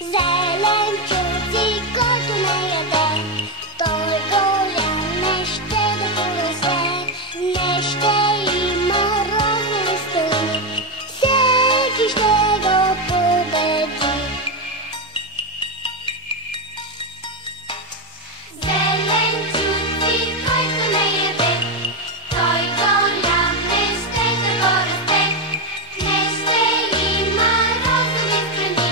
Зеленчуци, който не яде, той голям не ще да порасте, не ще има розови страни, всеки ще го победи. Зеленчуци, който не яде, той голям не ще да порасте, не ще има розови страни,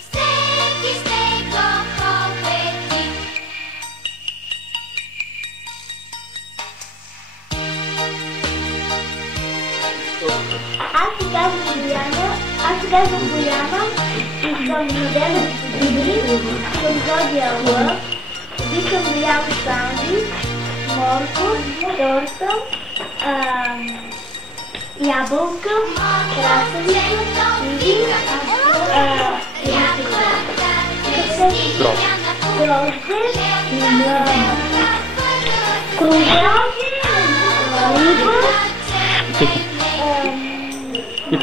всеки ще го победи. Аз се казвам Бояна, и съм родена в Сибир, съм ходя лъв, обичам да ям сандвич, морков, торта, ябълка, краставица, грозде, кружа, риба,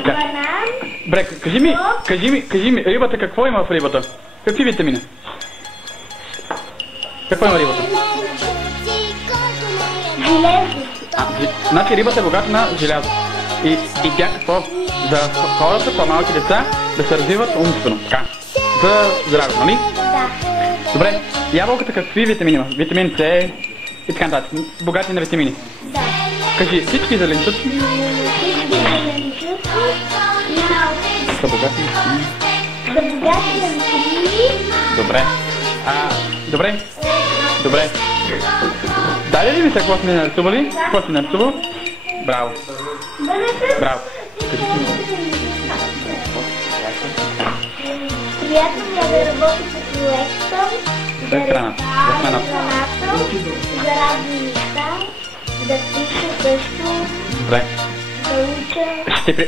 банан. Бре, кажи ми, рибата, какво има в рибата? Какви витамини? Какво има рибата? Железо. Значи рибата е богата на желязо. И тя какво? За хората, по-малки деца, да се развиват умствено. Така. За здраве, нали? Да. Добре, ябълката какви витамини има? Витамин С и така нататък. Богати на витамини. Да. Кажи, всички зеленчуци са богати на витамини. Добре. Добре. Дай ли ми се какво сме нарисували? Какво си нарисувал? Браво. Кажи си. Приятно ми е да работя по проекта, За храната. за разни неща, да пиша също, Добре. да уча.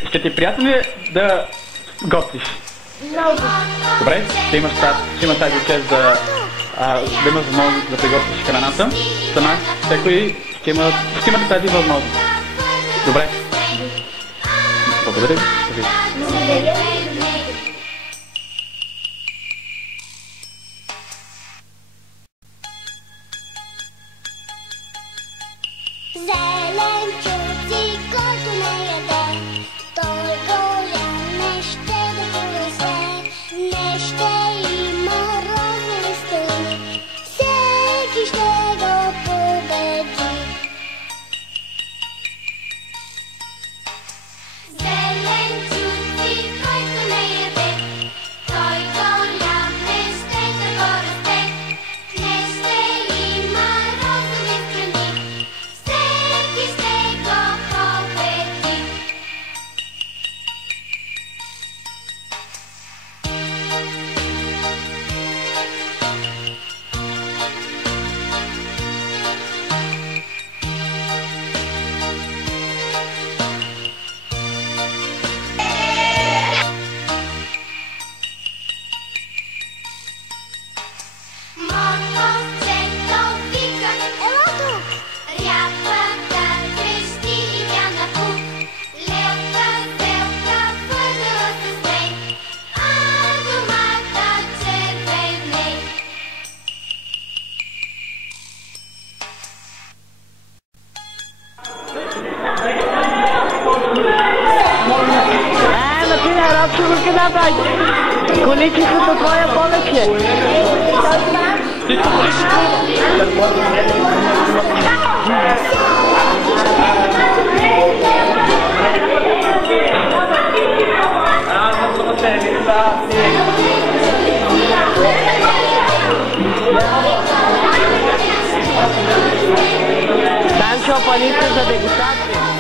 Ще ти приятно ли е да готвиш? Много. Добре, ще имаш тази чест да имаш възможност да приготвиш храната. Сама, всеки ще имате тази възможност. Добре. Благодаря ви. Благодаря. Зеленчуци, който не яде, той голям не ще да порасте, не ще има розови страни, всеки ще го победи. Зеленчуци, който не яде, той голям не ще да порасте, не ще има розови страни, всеки ще го победи. Мотоцето вика, ела тук! Рябата крещи и тя напук. Лелка, селка, върнала се снег, а домата червеней. Например, рабче го къде дай? Количеството твое повече. Санчо, паница за дегустация.